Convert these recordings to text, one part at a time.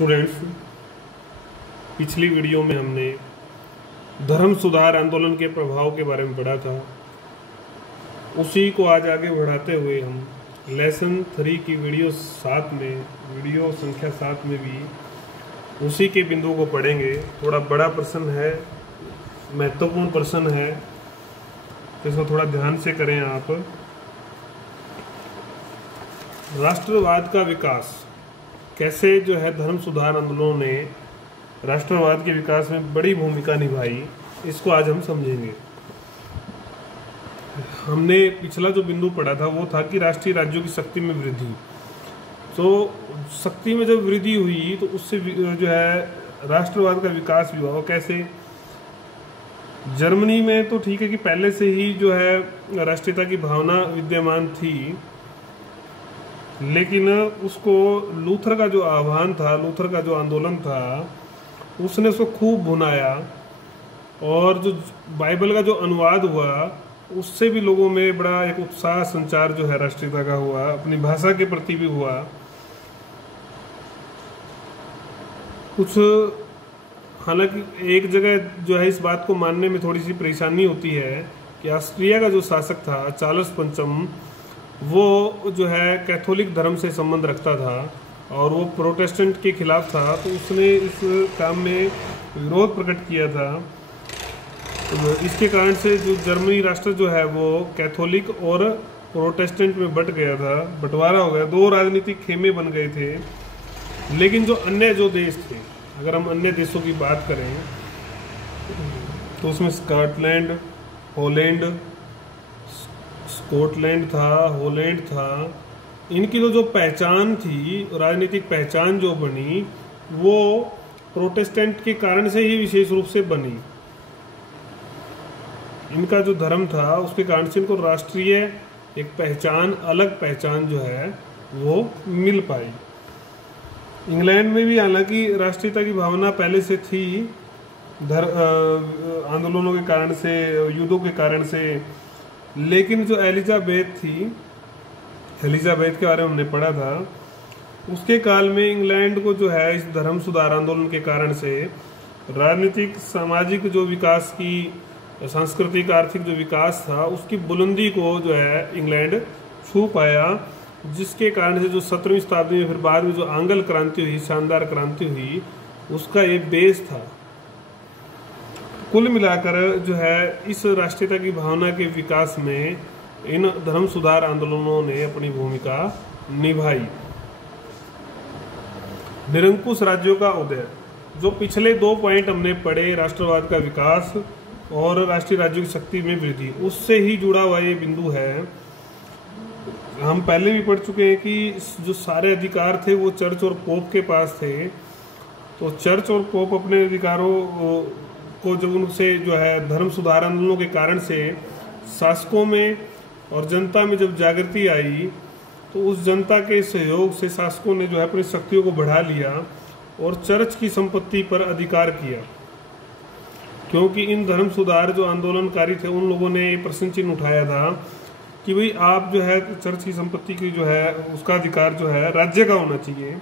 Students, पिछली video में हमने धर्म सुधार आंदोलन के प्रभाव के बारे में पढ़ा था। उसी को आज आगे बढ़ाते हुए हम लेसन 3 की वीडियो संख्या 7 में भी उसी के बिंदु को पढ़ेंगे। थोड़ा बड़ा प्रश्न है, महत्वपूर्ण प्रश्न है, तो इसको थोड़ा ध्यान से करें आप। राष्ट्रवाद का विकास कैसे जो है धर्म सुधार आंदोलन ने राष्ट्रवाद के विकास में बड़ी भूमिका निभाई, इसको आज हम समझेंगे। हमने पिछला जो बिंदु पढ़ा था वो था कि राष्ट्रीय राज्यों की शक्ति में वृद्धि। तो शक्ति में जब वृद्धि हुई तो उससे जो है राष्ट्रवाद का विकास भी हुआ। कैसे? जर्मनी में तो ठीक है कि पहले से ही जो है राष्ट्रीयता की भावना विद्यमान थी, लेकिन उसको लूथर का जो आह्वान था, लूथर का जो आंदोलन था, उसने उसको खूब भुनाया और जो बाइबल का जो अनुवाद हुआ उससे भी लोगों में बड़ा एक उत्साह संचार जो है राष्ट्रीयता का हुआ, अपनी भाषा के प्रति भी हुआ। कुछ हालांकि एक जगह जो है इस बात को मानने में थोड़ी सी परेशानी होती है कि ऑस्ट्रिया का जो शासक था चार्ल्स पंचम, वो जो है कैथोलिक धर्म से संबंध रखता था और वो प्रोटेस्टेंट के खिलाफ था, तो उसने इस काम में विरोध प्रकट किया था। तो इसके कारण से जो जर्मनी राष्ट्र जो है वो कैथोलिक और प्रोटेस्टेंट में बट गया था, बंटवारा हो गया, 2 राजनीतिक खेमे बन गए थे। लेकिन जो अन्य जो देश थे, अगर हम अन्य देशों की बात करें तो उसमें स्कॉटलैंड, स्कॉटलैंड था, हॉलैंड था, इनकी जो पहचान थी, राजनीतिक पहचान जो बनी, वो प्रोटेस्टेंट के कारण से ही विशेष रूप से बनी। इनका जो धर्म था उसके कारण से इनको राष्ट्रीय एक पहचान, अलग पहचान जो है वो मिल पाई। इंग्लैंड में भी हालांकि राष्ट्रीयता की भावना पहले से थी, आंदोलनों के कारण से, युद्धों के कारण से, लेकिन जो एलिजाबेथ थी, एलिजाबेथ के बारे में हमने पढ़ा था, उसके काल में इंग्लैंड को जो है इस धर्म सुधार आंदोलन के कारण से राजनीतिक, सामाजिक जो विकास की, सांस्कृतिक, आर्थिक जो विकास था, उसकी बुलंदी को जो है इंग्लैंड छू पाया, जिसके कारण से जो 17वीं शताब्दी में फिर बाद में जो आंग्ल क्रांति हुई, शानदार क्रांति हुई, उसका ये बेस था। कुल मिलाकर जो है इस राष्ट्रीयता की भावना के विकास में इन धर्म सुधार आंदोलनों ने अपनी भूमिका निभाई। निरंकुश राज्यों का उदय, जो पिछले 2 पॉइंट हमने पढ़े, राष्ट्रवाद का विकास और राष्ट्रीय राज्यों की शक्ति में वृद्धि, उससे ही जुड़ा हुआ ये बिंदु है। हम पहले भी पढ़ चुके हैं कि जो सारे अधिकार थे वो चर्च और पोप के पास थे। तो चर्च और पोप अपने अधिकारों को जब उनसे जो है धर्म सुधार आंदोलनों के कारण से शासकों में और जनता में जब जागृति आई, तो उस जनता के सहयोग से शासकों ने जो है अपनी शक्तियों को बढ़ा लिया और चर्च की संपत्ति पर अधिकार किया। क्योंकि इन धर्म सुधार जो आंदोलनकारी थे उन लोगों ने ये प्रश्न चिन्ह उठाया था कि भाई आप जो है चर्च की संपत्ति की जो है उसका अधिकार जो है राज्य का होना चाहिए,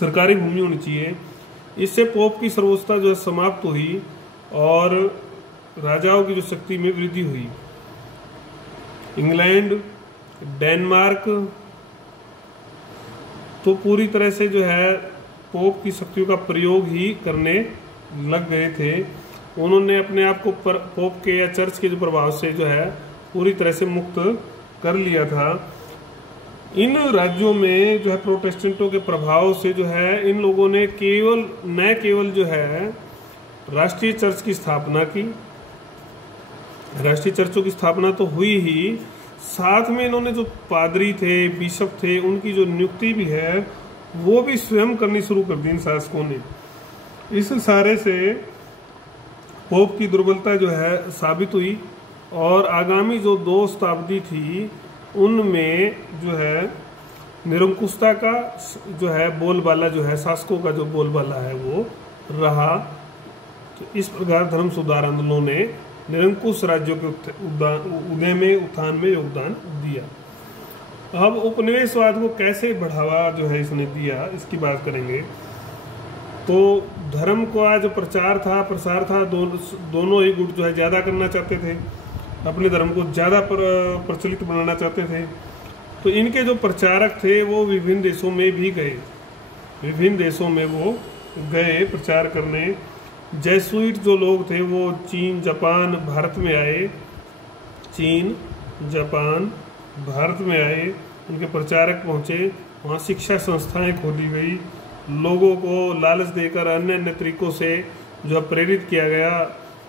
सरकारी भूमि होनी चाहिए। इससे पोप की सर्वोच्चता जो है समाप्त हुई और राजाओं की जो शक्ति में वृद्धि हुई। इंग्लैंड, डेनमार्क तो पूरी तरह से जो है पोप की शक्तियों का प्रयोग ही करने लग गए थे। उन्होंने अपने आप को पोप के या चर्च के जो प्रभाव से जो है पूरी तरह से मुक्त कर लिया था। इन राज्यों में जो है प्रोटेस्टेंटों के प्रभाव से जो है इन लोगों ने न केवल जो है राष्ट्रीय चर्च की स्थापना की, राष्ट्रीय चर्चों की स्थापना तो हुई ही, साथ में इन्होंने जो पादरी थे, बिशप थे, उनकी जो नियुक्ति भी है वो भी स्वयं करनी शुरू कर दी इन शासकों ने। इस सारे से पोप की दुर्बलता जो है साबित हुई और आगामी जो 2 शताब्दी थी उनमें जो है निरंकुशता का जो है बोलबाला, जो है शासकों का जो बोलबाला है वो रहा। तो इस प्रकार धर्म सुधार आंदोलनों ने निरंकुश राज्यों के उदय में, उत्थान में योगदान दिया। अब उपनिवेशवाद को कैसे बढ़ावा जो है इसने दिया, इसकी बात करेंगे। तो धर्म का जो प्रसार था दोनों ही गुट जो है ज़्यादा करना चाहते थे, अपने धर्म को ज़्यादा प्रचलित बनाना चाहते थे। तो इनके जो प्रचारक थे वो विभिन्न देशों में भी गए, विभिन्न देशों में वो गए प्रचार करने। जैसुइट जो लोग थे वो चीन, जापान, भारत में आए, चीन, जापान, भारत में आए, उनके प्रचारक पहुँचे, वहाँ शिक्षा संस्थाएं खोली गई, लोगों को लालच देकर अन्य अन्य तरीकों से जो प्रेरित किया गया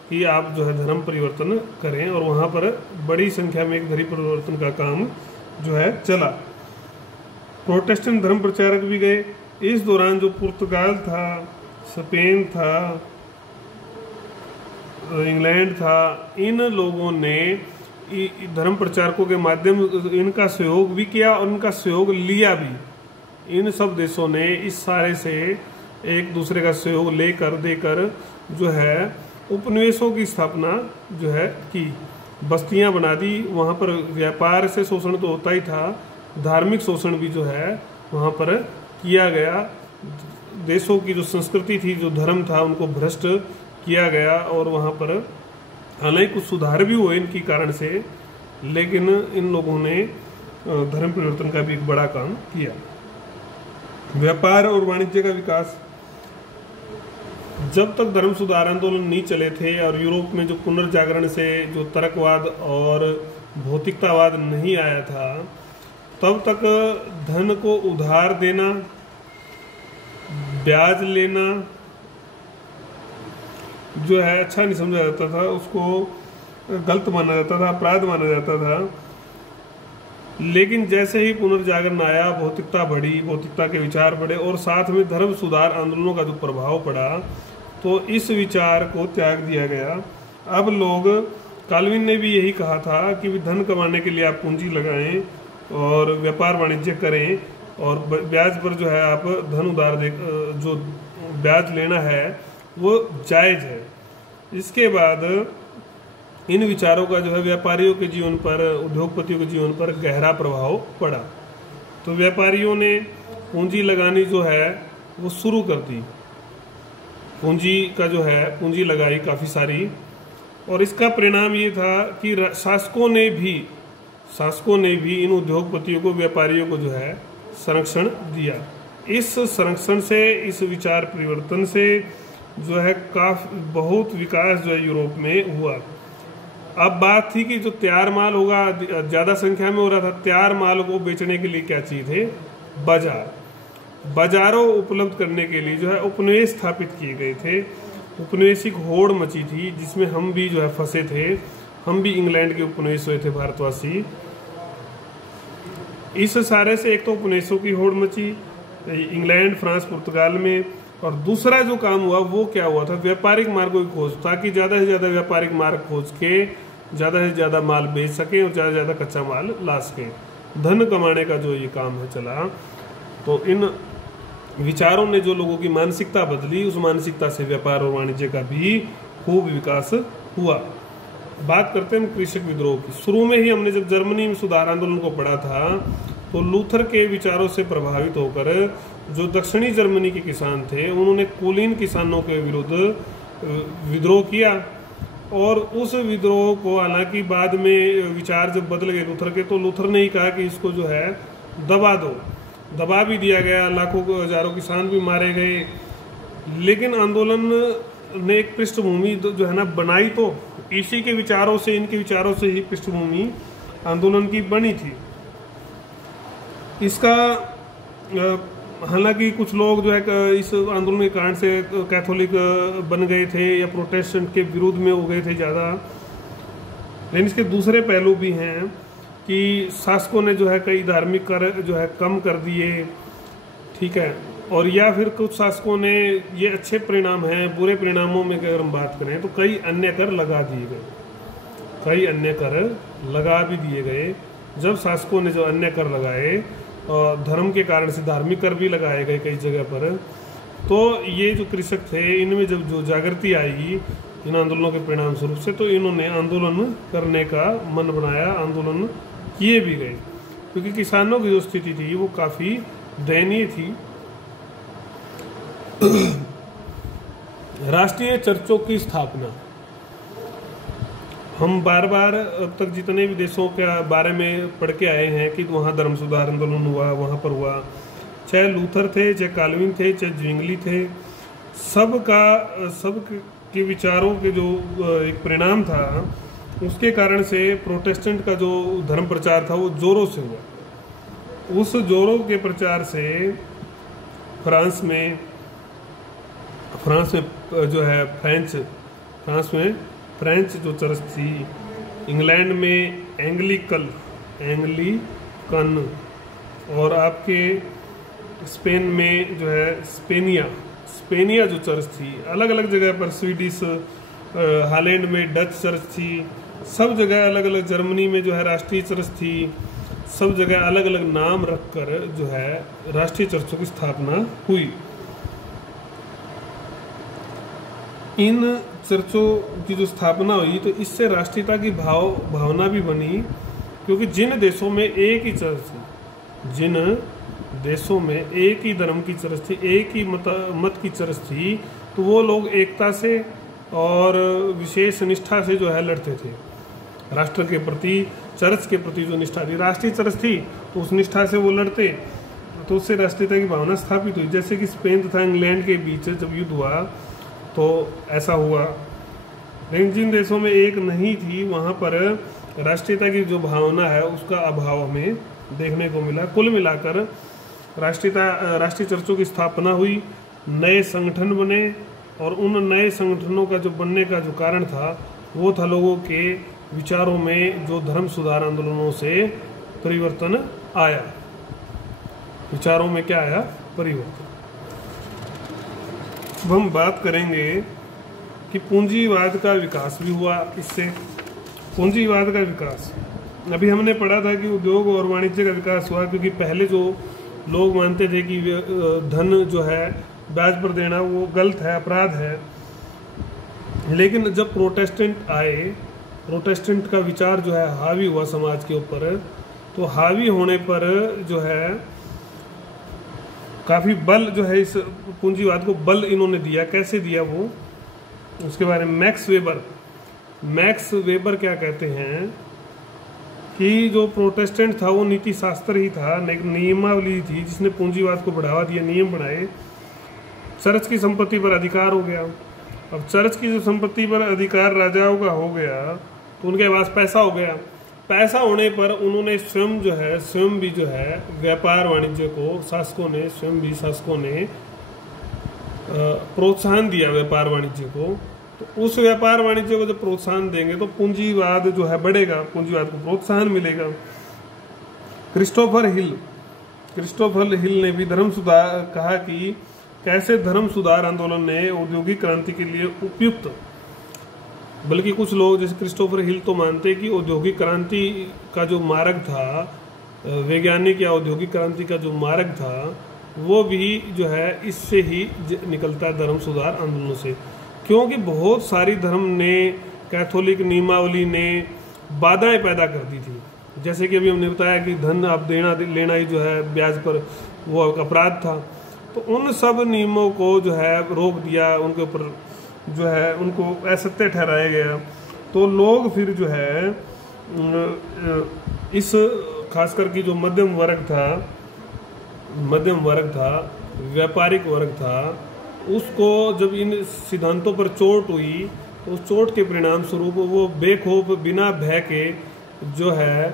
कि आप जो है धर्म परिवर्तन करें, और वहाँ पर बड़ी संख्या में एक धर्म परिवर्तन का काम जो है चला। प्रोटेस्टेंट धर्म प्रचारक भी गए। इस दौरान जो पुर्तगाल था, स्पेन था, इंग्लैंड था, इन लोगों ने धर्म प्रचारकों के माध्यम इनका सहयोग भी किया और उनका सहयोग लिया भी। इन सब देशों ने इस सारे से एक दूसरे का सहयोग लेकर देकर जो है उपनिवेशों की स्थापना जो है की, बस्तियां बना दी। वहाँ पर व्यापार से शोषण तो होता ही था, धार्मिक शोषण भी जो है वहाँ पर किया गया। देशों की जो संस्कृति थी, जो धर्म था, उनको भ्रष्ट किया गया। और वहाँ पर हालांकि कुछ सुधार भी हुए इनकी कारण से, लेकिन इन लोगों ने धर्म परिवर्तन का भी एक बड़ा काम किया। व्यापार और वाणिज्य का विकास। जब तक धर्म सुधार आंदोलन नहीं चले थे और यूरोप में जो पुनर्जागरण से जो तर्कवाद और भौतिकतावाद नहीं आया था, तब तक धन को उधार देना, ब्याज लेना जो है अच्छा नहीं समझा जाता था, उसको गलत माना जाता था, अपराध माना जाता था। लेकिन जैसे ही पुनर्जागरण आया, भौतिकता बढ़ी, भौतिकता के विचार बढ़े और साथ में धर्म सुधार आंदोलनों का जो प्रभाव पड़ा, तो इस विचार को त्याग दिया गया। अब लोग, काल्विन ने भी यही कहा था कि धन कमाने के लिए आप पूंजी लगाएं और व्यापार वाणिज्य करें, और ब्याज पर जो है आप धन उधार दे, जो ब्याज लेना है वो जायज़ है। इसके बाद इन विचारों का जो है व्यापारियों के जीवन पर, उद्योगपतियों के जीवन पर गहरा प्रभाव पड़ा। तो व्यापारियों ने पूंजी लगानी जो है वो शुरू कर दी, पूंजी का जो है पूंजी लगाई काफ़ी सारी, और इसका परिणाम ये था कि शासकों ने भी इन उद्योगपतियों को, व्यापारियों को जो है संरक्षण दिया। इस संरक्षण से, इस विचार परिवर्तन से जो है काफ़ी बहुत विकास जो है यूरोप में हुआ। अब बात थी कि जो तैयार माल होगा, ज़्यादा संख्या में हो रहा था, तैयार माल को बेचने के लिए क्या चीज़ है? बाजार। बाजारों उपलब्ध करने के लिए जो है उपनिवेश स्थापित किए गए थे। उपनिवेशिक होड़ मची थी जिसमें हम भी जो है फंसे थे। हम भी इंग्लैंड के उपनिवेश हुए थे भारतवासी। इस सारे से एक तो उपनिवेशों की होड़ मची इंग्लैंड, फ्रांस, पुर्तगाल में, और दूसरा जो काम हुआ वो क्या हुआ था? व्यापारिक मार्गों की खोज, ताकि ज़्यादा से ज़्यादा व्यापारिक मार्ग खोज के ज़्यादा से ज़्यादा माल बेच सकें और ज़्यादा से ज़्यादा कच्चा माल ला सकें। धन कमाने का जो ये काम है चला, तो इन विचारों ने जो लोगों की मानसिकता बदली, उस मानसिकता से व्यापार और वाणिज्य का भी खूब विकास हुआ। बात करते हैं हम कृषक विद्रोह की। शुरू में ही हमने जब जर्मनी में सुधार आंदोलन को पढ़ा था, तो लूथर के विचारों से प्रभावित होकर जो दक्षिणी जर्मनी के किसान थे, उन्होंने कुलीन किसानों के विरुद्ध विद्रोह किया। और उस विद्रोह को हालांकि बाद में विचार जब बदल गए लूथर के, तो लूथर ने ही कहा कि इसको जो है दबा दो। दबा भी दिया गया, लाखों हजारों किसान भी मारे गए। लेकिन आंदोलन ने एक पृष्ठभूमि जो है ना बनाई, तो इसी के विचारों से, इनके विचारों से ही पृष्ठभूमि आंदोलन की बनी थी। इसका हालांकि कुछ लोग जो है इस आंदोलन के कारण से कैथोलिक बन गए थे या प्रोटेस्टेंट के विरुद्ध में हो गए थे ज़्यादा। लेकिन इसके दूसरे पहलू भी हैं कि शासकों ने जो है कई धार्मिक कर जो है कम कर दिए, ठीक है, और या फिर कुछ शासकों ने, ये अच्छे परिणाम हैं, बुरे परिणामों में अगर हम बात करें तो कई अन्य कर लगा दिए गए, कई अन्य कर लगा भी दिए गए। जब शासकों ने जो अन्य कर लगाए और धर्म के कारण से धार्मिक कर भी लगाए गए कई जगह पर, तो ये जो कृषक थे, इनमें जब जो जागृति आएगी इन आंदोलनों के परिणाम स्वरूप से, तो इन्होंने आंदोलन करने का मन बनाया, आंदोलन किए भी गए, क्योंकि किसानों की जो स्थिति थी वो काफ़ी दयनीय थी। राष्ट्रीय चर्चों की स्थापना। हम बार बार अब तक जितने भी देशों के बारे में पढ़ के आए हैं कि वहाँ धर्म सुधार आंदोलन हुआ, वहाँ पर हुआ, चाहे लूथर थे, चाहे काल्विन थे, चाहे ज्विंगली थे, सब के विचारों के जो एक परिणाम था, उसके कारण से प्रोटेस्टेंट का जो धर्म प्रचार था वो जोरों से हुआ। उस जोरों के प्रचार से फ्रांस में जो है फ्रांस में फ्रेंच जो चर्च थी, इंग्लैंड में एंग्लिकन, और आपके स्पेन में जो है स्पेनिया जो चर्च थी, अलग अलग जगह पर स्वीडिश, हॉलैंड में डच चर्च थी, सब जगह अलग अलग, जर्मनी में जो है राष्ट्रीय चर्च थी, सब जगह अलग अलग नाम रखकर जो है राष्ट्रीय चर्चों की स्थापना हुई। इन चर्चों की जो स्थापना हुई तो इससे राष्ट्रीयता की भावना भी बनी, क्योंकि जिन देशों में एक ही चर्च थी, जिन देशों में एक ही धर्म की चर्च थी, एक ही मत की चर्च थी, तो वो लोग एकता से और विशेष निष्ठा से जो है लड़ते थे। राष्ट्र के प्रति, चर्च के प्रति जो निष्ठा थी, राष्ट्रीय चर्च थी तो उस निष्ठा से वो लड़ते, तो उससे राष्ट्रीयता की भावना स्थापित हुई। जैसे कि स्पेन तथा इंग्लैंड के बीच जब युद्ध हुआ तो ऐसा हुआ, लेकिन जिन देशों में एक नहीं थी वहाँ पर राष्ट्रीयता की जो भावना है उसका अभाव हमें देखने को मिला। कुल मिलाकर राष्ट्रीय चर्चों की स्थापना हुई, नए संगठन बने, और उन नए संगठनों का जो बनने का जो कारण था वो था लोगों के विचारों में जो धर्म सुधार आंदोलनों से परिवर्तन आया। विचारों में क्या आया? परिवर्तन। अब हम बात करेंगे कि पूंजीवाद का विकास भी हुआ इससे। पूंजीवाद का विकास, अभी हमने पढ़ा था कि उद्योग और वाणिज्य का विकास हुआ, क्योंकि पहले जो लोग मानते थे कि धन जो है ब्याज पर देना वो गलत है, अपराध है, लेकिन जब प्रोटेस्टेंट आए, प्रोटेस्टेंट का विचार जो है हावी हुआ समाज के ऊपर, तो हावी होने पर जो है काफ़ी बल जो है इस पूंजीवाद को बल इन्होंने दिया। कैसे दिया वो, उसके बारे में मैक्स वेबर क्या कहते हैं कि जो प्रोटेस्टेंट था वो नीति शास्त्र ही था, नियमावली थी जिसने पूंजीवाद को बढ़ावा दिया, नियम बनाए। चर्च की संपत्ति पर अधिकार हो गया। अब चर्च की जो संपत्ति पर अधिकार राजाओं का हो गया तो उनके पास पैसा हो गया। पैसा होने पर उन्होंने स्वयं भी जो है व्यापार वाणिज्य को शासकों ने प्रोत्साहन दिया व्यापार वाणिज्य को। तो उस व्यापार वाणिज्य को जब प्रोत्साहन देंगे तो पूंजीवाद जो है बढ़ेगा, पूंजीवाद को प्रोत्साहन मिलेगा। क्रिस्टोफर हिल ने भी कहा कि कैसे धर्म सुधार आंदोलन ने औद्योगिक क्रांति के लिए उपयुक्त, बल्कि कुछ लोग जैसे क्रिस्टोफर हिल तो मानते कि औद्योगिक क्रांति का जो मार्ग था, वैज्ञानिक या औद्योगिक क्रांति का जो मार्ग था, वो भी जो है इससे ही निकलता है, धर्म सुधार आंदोलनों से। क्योंकि बहुत सारी धर्म ने, कैथोलिक नियमावली ने बाधाएं पैदा कर दी थी। जैसे कि अभी हमने बताया कि धन आप लेना ही जो है ब्याज पर वो अपराध था, तो उन सब नियमों को जो है रोक दिया, उनके ऊपर जो है उनको असत्य ठहराया गया। तो लोग फिर जो है इस खासकर की जो मध्यम वर्ग था, व्यापारिक वर्ग था, उसको जब इन सिद्धांतों पर चोट हुई तो उस चोट के परिणाम स्वरूप वो बेखौफ बिना भय के जो है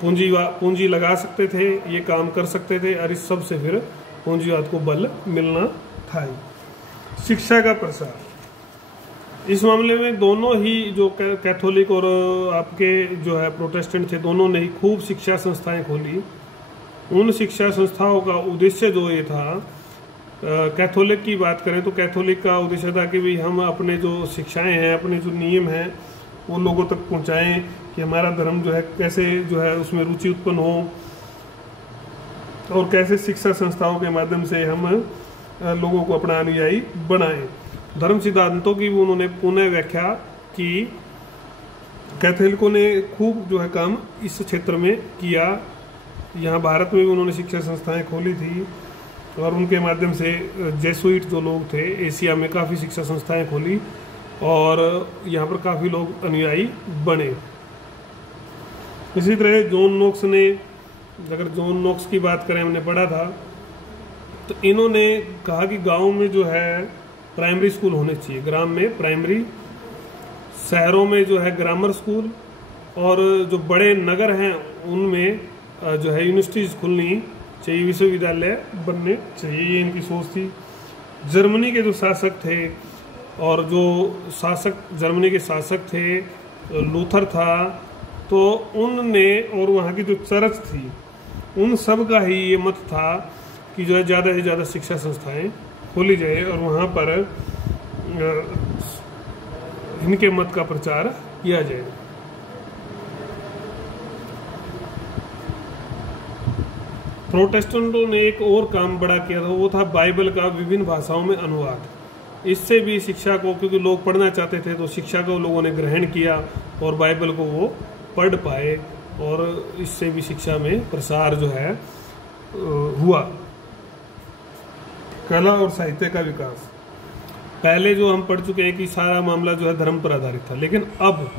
पूंजी लगा सकते थे, ये काम कर सकते थे, और इस सब से फिर पूंजीवाद को बल मिलना था। शिक्षा का प्रसार, इस मामले में दोनों ही जो कैथोलिक और आपके जो है प्रोटेस्टेंट थे, दोनों ने ही खूब शिक्षा संस्थाएं खोली। उन शिक्षा संस्थाओं का उद्देश्य जो ये था, कैथोलिक की बात करें तो कैथोलिक का उद्देश्य था कि भाई हम अपने जो शिक्षाएं हैं, अपने जो नियम हैं वो लोगों तक पहुंचाएं कि हमारा धर्म जो है कैसे जो है उसमें रुचि उत्पन्न हो, और कैसे शिक्षा संस्थाओं के माध्यम से हम लोगों को अपना अनुयायी बनाएं। धर्म सिद्धांतों की उन्होंने पुनः व्याख्या की। कैथोलिकों ने खूब जो है काम इस क्षेत्र में किया। यहाँ भारत में भी उन्होंने शिक्षा संस्थाएं खोली थी। और उनके माध्यम से जेसुइट जो लोग थे एशिया में काफ़ी शिक्षा संस्थाएं खोली और यहाँ पर काफ़ी लोग अनुयायी बने। इसी तरह जॉन नोक्स ने, अगर जॉन नोक्स की बात करें, हमने पढ़ा था, तो इन्होंने कहा कि गांव में जो है प्राइमरी स्कूल होने चाहिए, ग्राम में प्राइमरी, शहरों में जो है ग्रामर स्कूल, और जो बड़े नगर हैं उनमें जो है यूनिवर्सिटीज़ खुलनी चाहिए, विश्वविद्यालय बनने चाहिए, ये इनकी सोच थी। जर्मनी के जो शासक थे और जो जर्मनी के शासक थे, लूथर था, तो उनने, और वहाँ की जो चर्च थी, उन सब का ही ये मत था कि जो है ज़्यादा से ज़्यादा शिक्षा संस्थाएं खोली जाए और वहाँ पर इनके मत का प्रचार किया जाए। प्रोटेस्टेंटों ने एक और काम बड़ा किया था, वो था बाइबल का विभिन्न भाषाओं में अनुवाद। इससे भी शिक्षा को, क्योंकि लोग पढ़ना चाहते थे, तो शिक्षा को लोगों ने ग्रहण किया और बाइबल को वो पढ़ पाए, और इससे भी शिक्षा में प्रसार जो है हुआ। कला और साहित्य का विकास, पहले जो हम पढ़ चुके हैं कि सारा मामला जो है धर्म पर आधारित था, लेकिन अब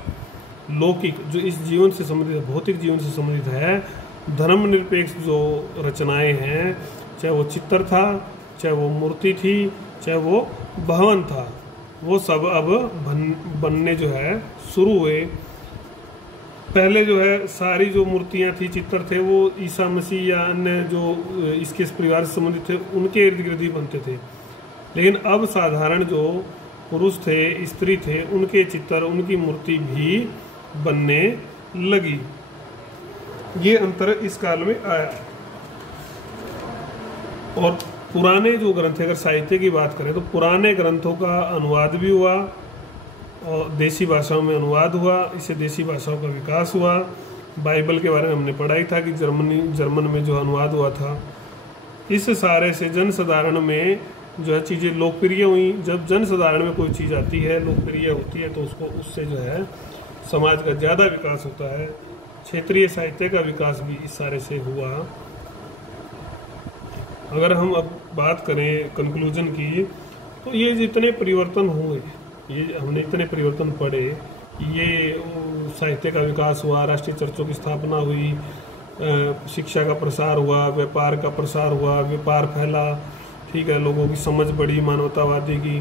लौकिक जो इस जीवन से संबंधित है, भौतिक जीवन से संबंधित है, धर्मनिरपेक्ष जो रचनाएं हैं, चाहे वो चित्र था, चाहे वो मूर्ति थी, चाहे वो भवन था, वो सब अब बनने जो है शुरू हुए। पहले जो है सारी जो मूर्तियां थी, चित्र थे, वो ईसा मसीह या अन्य जो इसके परिवार से संबंधित थे उनके इर्द गिर्द ही बनते थे। लेकिन अब साधारण जो पुरुष थे, स्त्री थे, उनके चित्र, उनकी मूर्ति भी बनने लगी। ये अंतर इस काल में आया। और पुराने जो ग्रंथ, अगर साहित्य की बात करें तो पुराने ग्रंथों का अनुवाद भी हुआ और देसी भाषाओं में अनुवाद हुआ, इससे देसी भाषाओं का विकास हुआ। बाइबल के बारे में हमने पढ़ा ही था कि जर्मन में जो अनुवाद हुआ था। इस सारे से जनसाधारण में जो है चीज़ें लोकप्रिय हुई। जब जनसाधारण में कोई चीज़ आती है, लोकप्रिय होती है, तो उससे जो है समाज का ज़्यादा विकास होता है। क्षेत्रीय साहित्य का विकास भी इस सारे से हुआ। अगर हम अब बात करें कंक्लूजन की, तो ये जितने परिवर्तन हुए, ये हमने इतने परिवर्तन पढ़े, ये साहित्य का विकास हुआ, राष्ट्रीय चर्चों की स्थापना हुई, शिक्षा का प्रसार हुआ, व्यापार का प्रसार हुआ, व्यापार फैला, ठीक है, लोगों की समझ बढ़ी मानवतावादी की,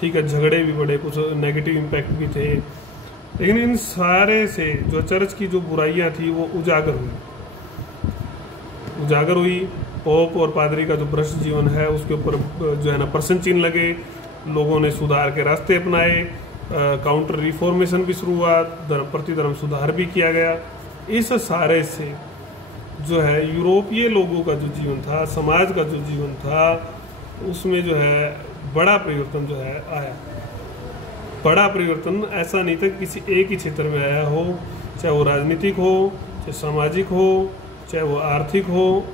ठीक है, झगड़े भी बढ़े, कुछ नेगेटिव इम्पैक्ट भी थे। लेकिन इन सारे से जो चर्च की जो बुराइयां थी वो उजागर हुई। पोप और पादरी का जो भ्रष्ट जीवन है उसके ऊपर जो है ना प्रश्न चिन्ह लगे। लोगों ने सुधार के रास्ते अपनाए, काउंटर रिफॉर्मेशन भी शुरू हुआ, प्रति धर्म सुधार भी किया गया। इस सारे से जो है यूरोपीय लोगों का जो जीवन था, समाज का जो जीवन था, उसमें जो है बड़ा परिवर्तन जो है आया। बड़ा परिवर्तन ऐसा नहीं था कि किसी एक ही क्षेत्र में आया हो, चाहे वो राजनीतिक हो, चाहे सामाजिक हो, चाहे वो आर्थिक हो,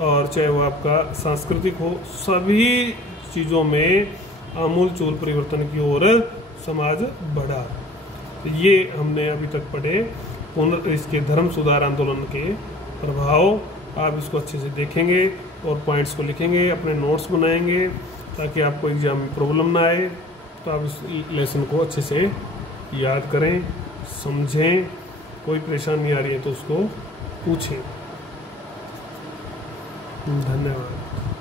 और चाहे वो आपका सांस्कृतिक हो, सभी चीज़ों में आमूलचूल परिवर्तन की ओर समाज बढ़ा। तो ये हमने अभी तक पढ़े इसके धर्म सुधार आंदोलन के प्रभाव। आप इसको अच्छे से देखेंगे और पॉइंट्स को लिखेंगे, अपने नोट्स बनाएंगे, ताकि आपको एग्जाम में प्रॉब्लम ना आए। तो आप इस लेसन को अच्छे से याद करें, समझें, कोई परेशानी आ रही है तो उसको पूछें। धन्यवाद।